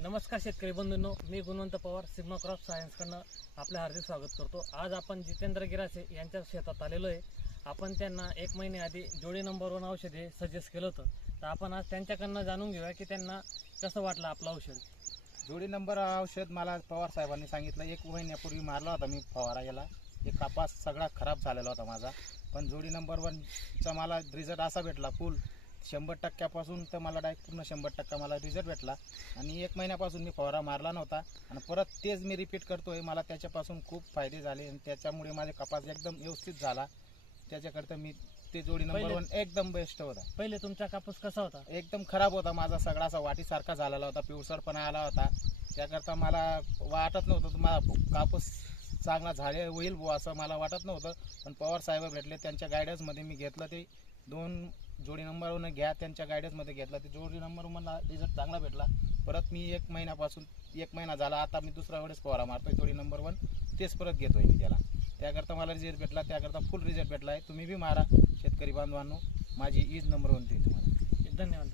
नमस्कार शेतकरी बंधूंनो, मी गुणवंत Pawar sigma crop सायन्सकडनं आपले हार्दिक स्वागत करतो। आज आपण जितेंद्र गिरासे यांच्या शेतात आलेलो आहे। आपण त्यांना 1 महिन्याआधी जोडी नंबर 1 औषधे सजेस्ट केलं होतं, तर आपण आज त्यांच्याकडनं जाणून घेऊया की त्यांना कसं वाटलं आपलं औषध। जोडी नंबर औषध मला पवार साहेबांनी सांगितलं। 1 महिन्यापूर्वी मारला होता मी फवारा याला। एक कापास सगळा खराब झालेला होता माझा, पण जोडी नंबर 1चा मला रिझल्ट असा भेटला फुल 100% तर मला डायरेक्ट पूर्ण 100% मला रिझल्ट भेटला। आणि 1 महिन्यापासून मी फवारा मारला नव्हता आणि परत तेच मी रिपीट करतोय। मला त्याच्यापासून खूप फायदे झाले आणि त्याच्यामुळे माझे कपास एकदम व्यवस्थित झाला। त्याच्याकरता मी ते जोडी नंबर 1 एकदम बेस्ट होता। पहिले तुमचा कापूस कसा होता? एकदम खराब होता माझा, सगळा असा वाटीसारखा झालेला होता, पिवसरपणा आला होता। त्याकरता मला वाटत नव्हतं तुम्हाला कापूस चांगला झाले होईल असं मला वाटत नव्हतं। पण पवार साहेब भेटले, त्यांच्या गायडन्समध्ये मी घेतलं ते 2 जोडी नंबर 1 घ्या, त्यांच्या गायडन्समध्ये घेतला ते जोडी नंबर 1 मला रिझल्ट चांगला भेटला। परत मी 1 महिना झाला, आता मी दुसऱ्या वेळेस फवारा मारतोय जोडी नंबर 1, तेच परत घेतोय मी त्याला। त्याकरता मला रिझल्ट भेटला, त्याकरता फुल रिझल्ट भेटला आहे। तुम्ही बी मारा शेतकरी बांधवांनो, माझी ईज नंबर 1 तुम्हाला। धन्यवाद।